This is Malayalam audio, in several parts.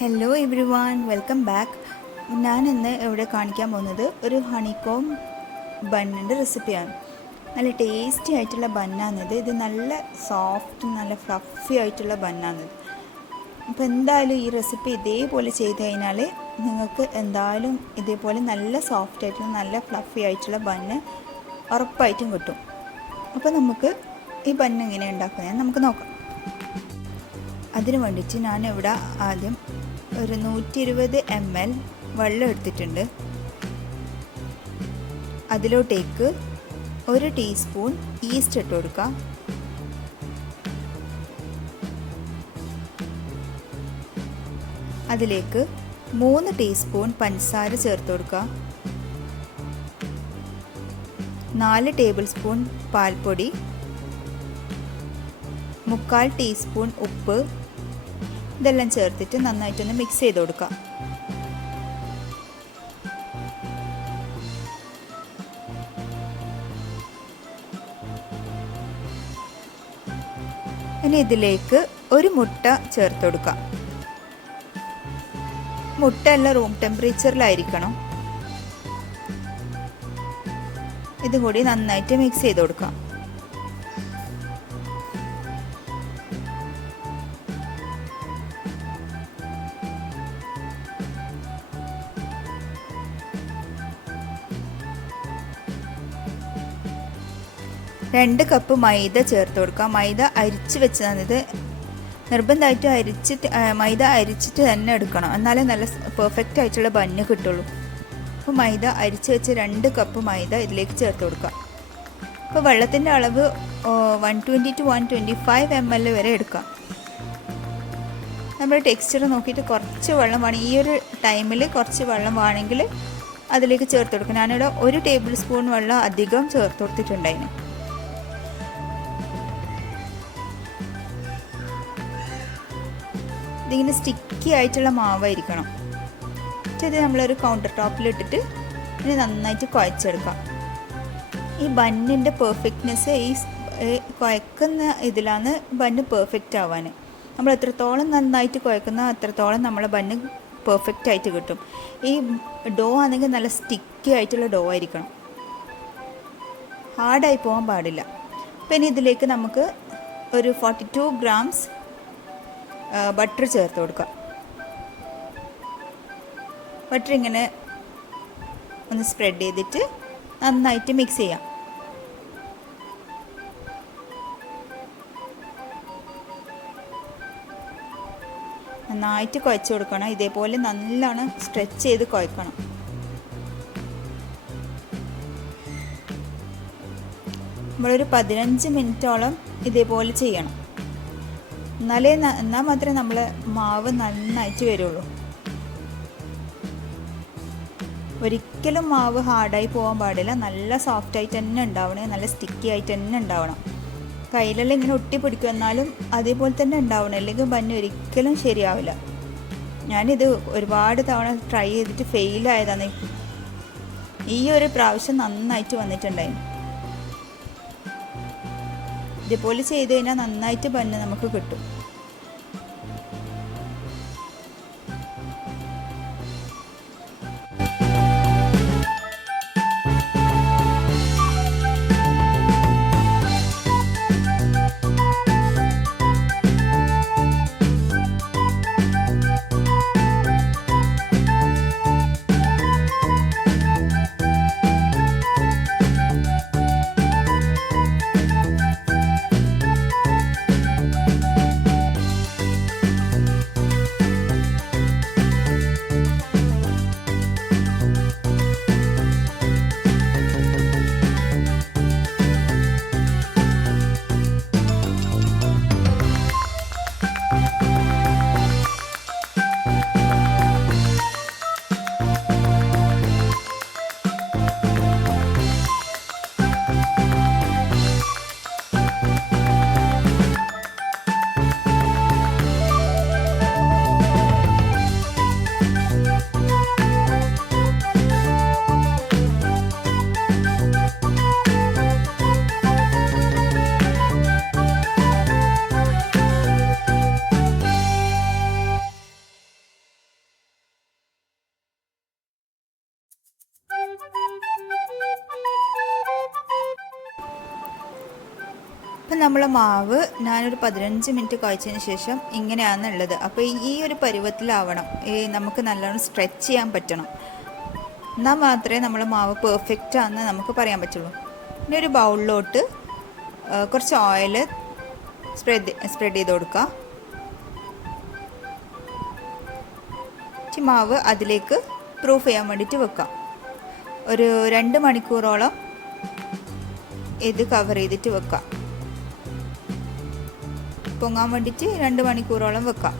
Hello every one, welcome back. ഞാൻ ഇന്ന് ഇവിടെ കാണിക്കാൻ പോകുന്നത് ഒരു ഹണിക്കോം ബണ്ണിൻ്റെ റെസിപ്പിയാണ്. നല്ല ടേസ്റ്റി ആയിട്ടുള്ള ബന്നാണിത്. ഇത് നല്ല സോഫ്റ്റ് നല്ല ഫ്ലഫി ആയിട്ടുള്ള ബന്നാണിത്. അപ്പോൾ എന്തായാലും ഈ റെസിപ്പി ഇതേപോലെ ചെയ്ത് കഴിഞ്ഞാൽ നിങ്ങൾക്ക് എന്തായാലും ഇതേപോലെ നല്ല സോഫ്റ്റ് ആയിട്ടുള്ള നല്ല ഫ്ലഫി ആയിട്ടുള്ള ബണ്ണ് ഉറപ്പായിട്ടും കിട്ടും. അപ്പോൾ നമുക്ക് ഈ ബണ്ണ് എങ്ങനെയാണ് ഉണ്ടാക്കുന്നത് നമുക്ക് നോക്കാം. അതിന് വേണ്ടിയിട്ട് ഞാനിവിടെ ആദ്യം ഒരു 120 ml വെള്ളം എടുത്തിട്ടുണ്ട്. അതിലോട്ടേക്ക് 1 ടീസ്പൂൺ ഈസ്റ്റ് ഇട്ട് കൊടുക്കുക. അതിലേക്ക് 3 ടീസ്പൂൺ പഞ്ചസാര ചേർത്ത് കൊടുക്കുക. 4 ടേബിൾ സ്പൂൺ പാൽപ്പൊടി, 1/4 ടീസ്പൂൺ ഉപ്പ്, ഇതെല്ലാം ചേർത്തിട്ട് നന്നായിട്ടൊന്ന് മിക്സ് ചെയ്ത് കൊടുക്കാം. ഇനി ഇതിലേക്ക് ഒരു മുട്ട ചേർത്ത് കൊടുക്കാം. മുട്ട എല്ലാം റൂം ടെമ്പറേച്ചറിലായിരിക്കണം. ഇതും കൂടി നന്നായിട്ട് മിക്സ് ചെയ്ത് കൊടുക്കാം. രണ്ട് കപ്പ് മൈദ ചേർത്ത് കൊടുക്കാം. മൈദ അരിച്ച് വെച്ചതാണ്. ഇത് നിർബന്ധമായിട്ടും മൈദ അരിച്ചിട്ട് തന്നെ എടുക്കണം, എന്നാലേ നല്ല പെർഫെക്റ്റ് ആയിട്ടുള്ള ബന്ന് കിട്ടുള്ളൂ. അപ്പോൾ മൈദ അരിച്ച് വെച്ച് 2 കപ്പ് മൈദ ഇതിലേക്ക് ചേർത്ത് കൊടുക്കാം. അപ്പോൾ വെള്ളത്തിൻ്റെ അളവ് 120 to 125 ml വരെ എടുക്കാം. നമ്മൾ ടെക്സ്ചർ നോക്കിയിട്ട് കുറച്ച് വെള്ളം വേണം. ഈ ഒരു ടൈമിൽ കുറച്ച് വെള്ളം വേണമെങ്കിൽ അതിലേക്ക് ചേർത്ത് കൊടുക്കണം. ഞാനിവിടെ 1 ടേബിൾ സ്പൂൺ വെള്ളം അധികം ചേർത്ത് കൊടുത്തിട്ടുണ്ടായിരുന്നു. ഇതിങ്ങനെ സ്റ്റിക്കി ആയിട്ടുള്ള മാവായിരിക്കണം. ഇത് നമ്മളൊരു കൗണ്ടർ ടോപ്പിലിട്ടിട്ട് ഇനി നന്നായിട്ട് കുഴച്ചെടുക്കാം. ഈ ബന്നിൻ്റെ പെർഫെക്റ്റ്നെസ് ഈ കുഴക്കുന്ന ഇതിലാണ് ബന്ന് പെർഫെക്റ്റ് ആവാൻ. നമ്മൾ എത്രത്തോളം നന്നായിട്ട് കുഴക്കുന്ന അത്രത്തോളം നമ്മളെ ബന്ന് പെർഫെക്റ്റ് ആയിട്ട് കിട്ടും. ഈ ഡോ ആണെങ്കിൽ നല്ല സ്റ്റിക്കി ആയിട്ടുള്ള ഡോ ആയിരിക്കണം, ഹാർഡായി പോകാൻ പാടില്ല. പിന്നെ ഇതിലേക്ക് നമുക്ക് ഒരു 42 grams ബട്ടർ ചേർത്ത് കൊടുക്കാം. ബട്ടർ ഇങ്ങനെ ഒന്ന് സ്പ്രെഡ് ചെയ്തിട്ട് നന്നായിട്ട് മിക്സ് ചെയ്യാം. നന്നായിട്ട് കുഴച്ച് കൊടുക്കണം. ഇതേപോലെ നല്ലോണം സ്ട്രെച്ച് ചെയ്ത് കുഴക്കണം. നമ്മളൊരു 15 മിനിറ്റോളം ഇതേപോലെ ചെയ്യണം. എന്നാൽ മാത്രമേ നമ്മളെ മാവ് നന്നായിട്ട് വരുള്ളൂ. ഒരിക്കലും മാവ് ഹാർഡായി പോകാൻ പാടില്ല. നല്ല സോഫ്റ്റായിട്ട് തന്നെ ഉണ്ടാവണം, നല്ല സ്റ്റിക്കി ആയിട്ട് തന്നെ ഉണ്ടാവണം. കയ്യിലെല്ലാം ഇങ്ങനെ ഒട്ടി പിടിക്കും, എന്നാലും അതേപോലെ തന്നെ ഉണ്ടാവണം, അല്ലെങ്കിൽ ബന്ന് ഒരിക്കലും ശരിയാവില്ല. ഞാനിത് ഒരുപാട് തവണ ട്രൈ ചെയ്തിട്ട് ഫെയിലായതാണ്. ഈ ഒരു പ്രാവശ്യം നന്നായിട്ട് വന്നിട്ടുണ്ടായിരുന്നു. ഇതുപോലെ ചെയ്ത് കഴിഞ്ഞാൽ നന്നായിട്ട് ബന്ന് നമുക്ക് കിട്ടും. അപ്പം നമ്മളെ മാവ് ഞാനൊരു 15 മിനിറ്റ് കുഴച്ചതിന് ശേഷം ഇങ്ങനെയാണുള്ളത്. അപ്പോൾ ഈ ഒരു പരുവത്തിലാവണം. നമുക്ക് നല്ലോണം സ്ട്രെച്ച് ചെയ്യാൻ പറ്റണം. എന്നാൽ മാത്രമേ നമ്മളെ മാവ് പെർഫെക്റ്റ് ആണെന്ന് നമുക്ക് പറയാൻ പറ്റുള്ളൂ. ഇനി ഒരു ബൗളിലോട്ട് കുറച്ച് ഓയിൽ സ്പ്രെഡ് ചെയ്ത് കൊടുക്കുക. മാവ് അതിലേക്ക് പ്രൂഫ് ചെയ്യാൻ വേണ്ടിയിട്ട് വെക്കാം. ഒരു 2 മണിക്കൂറോളം ഇത് കവർ ചെയ്തിട്ട് വെക്കാം. പൊങ്ങാൻ വേണ്ടിയിട്ട് 2 മണിക്കൂറോളം വെക്കാം.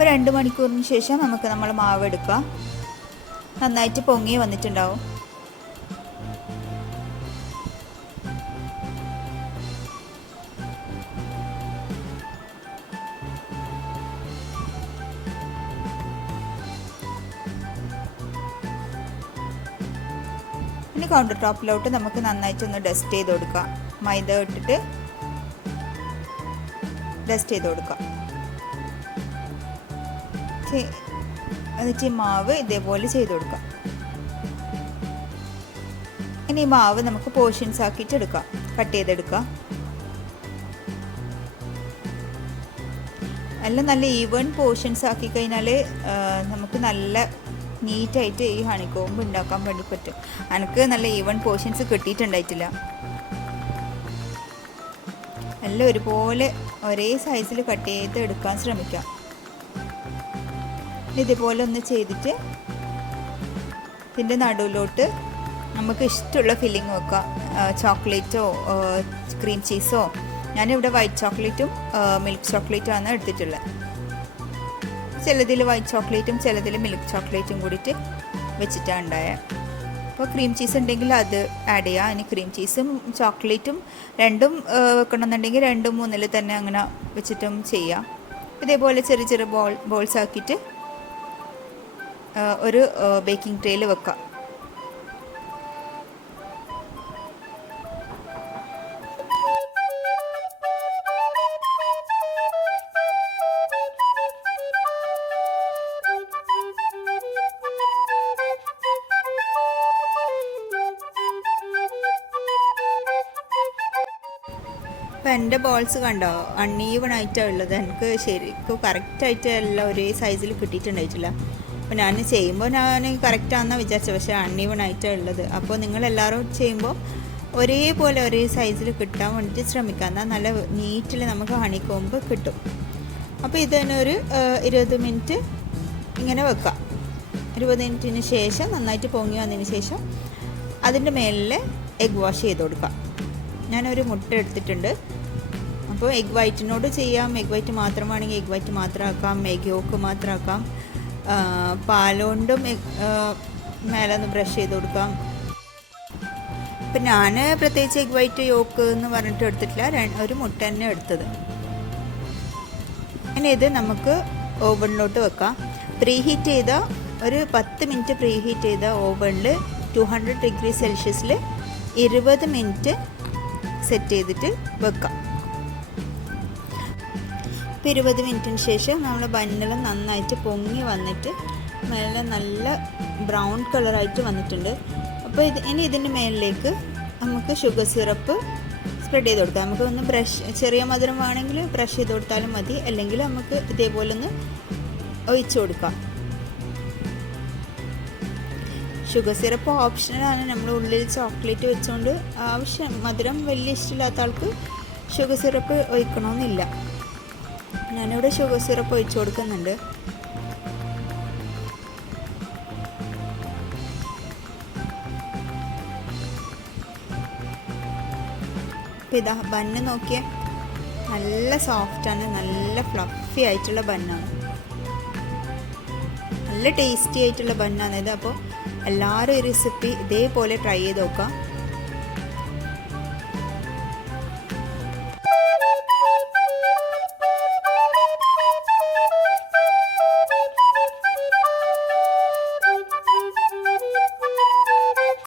ഇപ്പോൾ 2 മണിക്കൂറിന് ശേഷം നമുക്ക് നമ്മൾ മാവ് എടുക്കാം. നന്നായിട്ട് പൊങ്ങി വന്നിട്ടുണ്ടാവും. ഇനി കൗണ്ടർ ടോപ്പിലോട്ട് നമുക്ക് നന്നായിട്ടൊന്ന് ഡസ്റ്റ് ചെയ്ത് കൊടുക്കാം. മൈദ ഇട്ടിട്ട് ഡസ്റ്റ് ചെയ്ത് കൊടുക്കാം. എന്നിട്ട് ഈ മാവ് ഇതേപോലെ ചെയ്ത് കൊടുക്കാം. ഇനി ഈ മാവ് നമുക്ക് പോർഷൻസ് ആക്കിയിട്ട് എടുക്കാം, കട്ട് ചെയ്തെടുക്കാം. എല്ലാം നല്ല ഈവൺ പോർഷൻസ് ആക്കി കഴിഞ്ഞാൽ നമുക്ക് നല്ല നീറ്റായിട്ട് ഈ ഹണിക്കോമ്പ് ഉണ്ടാക്കാൻ വേണ്ടി പറ്റും. എനിക്ക് നല്ല ഈവൺ പോർഷൻസ് കിട്ടിയിട്ടുണ്ടായിട്ടില്ല. എല്ലാം ഒരുപോലെ ഒരേ സൈസിൽ കട്ട് ചെയ്ത് എടുക്കാൻ ശ്രമിക്കാം. ഇതുപോലെ ഒന്ന് ചെയ്തിട്ട് ഇതിൻ്റെ നടുവിലോട്ട് നമുക്ക് ഇഷ്ടമുള്ള ഫില്ലിങ് വെക്കാം. ചോക്ലേറ്റോ ക്രീം ചീസോ. ഞാനിവിടെ വൈറ്റ് ചോക്ലേറ്റും മിൽക്ക് ചോക്ലേറ്റും ആണ് എടുത്തിട്ടുള്ളത്. ചിലതിൽ വൈറ്റ് ചോക്ലേറ്റും ചിലതിൽ മിൽക്ക് ചോക്ലേറ്റും കൂടിയിട്ട് വെച്ചിട്ടാണ് ഉണ്ടായത്. അപ്പോൾ ക്രീം ചീസ് ഉണ്ടെങ്കിൽ അത് ആഡ് ചെയ്യാം. ഇനി ക്രീം ചീസും ചോക്ലേറ്റും രണ്ടും വെക്കണമെന്നുണ്ടെങ്കിൽ 2-3 തന്നെ അങ്ങനെ വെച്ചിട്ടും ചെയ്യാം. ഇതേപോലെ ചെറിയ ചെറിയ ബോൾസ് ആക്കിയിട്ട് ഒരു ബേക്കിംഗ് ട്രേയിൽ വെക്കാം. അപ്പോൾ എൻ്റെ ബോൾസ് കണ്ടോ, അൺഈവൺ ആയിട്ടാണ് ഉള്ളത്. എനിക്ക് ശരിക്കും കറക്റ്റായിട്ട് എല്ലാം ഒരേ സൈസിൽ കിട്ടിയിട്ടുണ്ടായിട്ടില്ല. അപ്പോൾ ഞാൻ ചെയ്യുമ്പോൾ ഞാൻ കറക്റ്റാണെന്നാണ് വിചാരിച്ചത്, പക്ഷേ അൺഈവൺ ആയിട്ടാണ് ഉള്ളത്. അപ്പോൾ നിങ്ങളെല്ലാവരും ചെയ്യുമ്പോൾ ഒരേപോലെ ഒരേ സൈസിൽ കിട്ടാൻ വേണ്ടിയിട്ട് ശ്രമിക്കുക. എന്നാൽ നല്ല നീറ്റിൽ നമുക്ക് ഹണിക്കോമ്പ് കിട്ടും. അപ്പോൾ ഇത് തന്നെ ഒരു 20 മിനിറ്റ് ഇങ്ങനെ വെക്കാം. 20 മിനിറ്റിന് ശേഷം നന്നായിട്ട് പൊങ്ങി വന്നതിന് ശേഷം അതിൻ്റെ മേലിൽ എഗ് വാഷ് ചെയ്ത് കൊടുക്കാം. ഞാനൊരു മുട്ട എടുത്തിട്ടുണ്ട്. അപ്പോൾ എഗ് വൈറ്റിനോട് ചെയ്യാം. എഗ് വൈറ്റ് മാത്രമാണെങ്കിൽ എഗ് വൈറ്റ് മാത്രം ആക്കാം, എഗ് യോക്ക് മാത്രം ആക്കാം. പാലുകൊണ്ടും മേലെ ഒന്ന് ബ്രഷ് ചെയ്ത് കൊടുക്കാം. ഇപ്പം ഞാൻ പ്രത്യേകിച്ച് എഗ് വൈറ്റ് യോക്ക് എന്ന് പറഞ്ഞിട്ട് എടുത്തിട്ടില്ല, ഒരു മുട്ട തന്നെ എടുത്തത്. ഇനി ഇത് നമുക്ക് ഓവനിലോട്ട് വെക്കാം. പ്രീഹീറ്റ് ചെയ്ത ഒരു 10 മിനിറ്റ് പ്രീഹീറ്റ് ചെയ്ത ഓവനിൽ 200 ഡിഗ്രി സെൽഷ്യസിൽ 20 മിനിറ്റ് സെറ്റ് ചെയ്തിട്ട് വെക്കാം. ഇപ്പോൾ 20 മിനിറ്റിന് ശേഷം നമ്മൾ ബണ്ണെല്ലാം നന്നായിട്ട് പൊങ്ങി വന്നിട്ട് മേലെ നല്ല ബ്രൗൺ കളറായിട്ട് വന്നിട്ടുണ്ട്. അപ്പോൾ ഇനി ഇതിൻ്റെ മേലിലേക്ക് നമുക്ക് ഷുഗർ സിറപ്പ് സ്പ്രെഡ് ചെയ്ത് കൊടുക്കാം. നമുക്ക് ഒന്ന് ചെറിയ മധുരം വേണമെങ്കിൽ ബ്രഷ് ചെയ്ത് കൊടുത്താലും മതി, അല്ലെങ്കിൽ നമുക്ക് ഇതേപോലെ ഒന്ന് ഒഴിച്ചു കൊടുക്കാം. ഷുഗർ സിറപ്പ് ഓപ്ഷണലാണ്. നമ്മൾ ഉള്ളിൽ ചോക്ലേറ്റ് വെച്ചുകൊണ്ട് മധുരം വലിയ ഇഷ്ടമില്ലാത്ത ആൾക്ക് ഷുഗർ സിറപ്പ് ഒഴിക്കണമെന്നില്ല. ഞാനിവിടെ ഷുഗർ സിറപ്പ് ഒഴിച്ചു കൊടുക്കുന്നുണ്ട്. അപ്പോൾ ഇതാ ബണ്ണ് നോക്കിയേ, നല്ല സോഫ്റ്റാണ്, നല്ല ഫ്ലഫി ആയിട്ടുള്ള ബണ്ണാണ്, നല്ല ടേസ്റ്റി ആയിട്ടുള്ള ബണ്ണാണ് ഇത്. അപ്പോൾ എല്ലാവരും ഈ റെസിപ്പി ഇതേപോലെ ട്രൈ ചെയ്ത് നോക്കാം.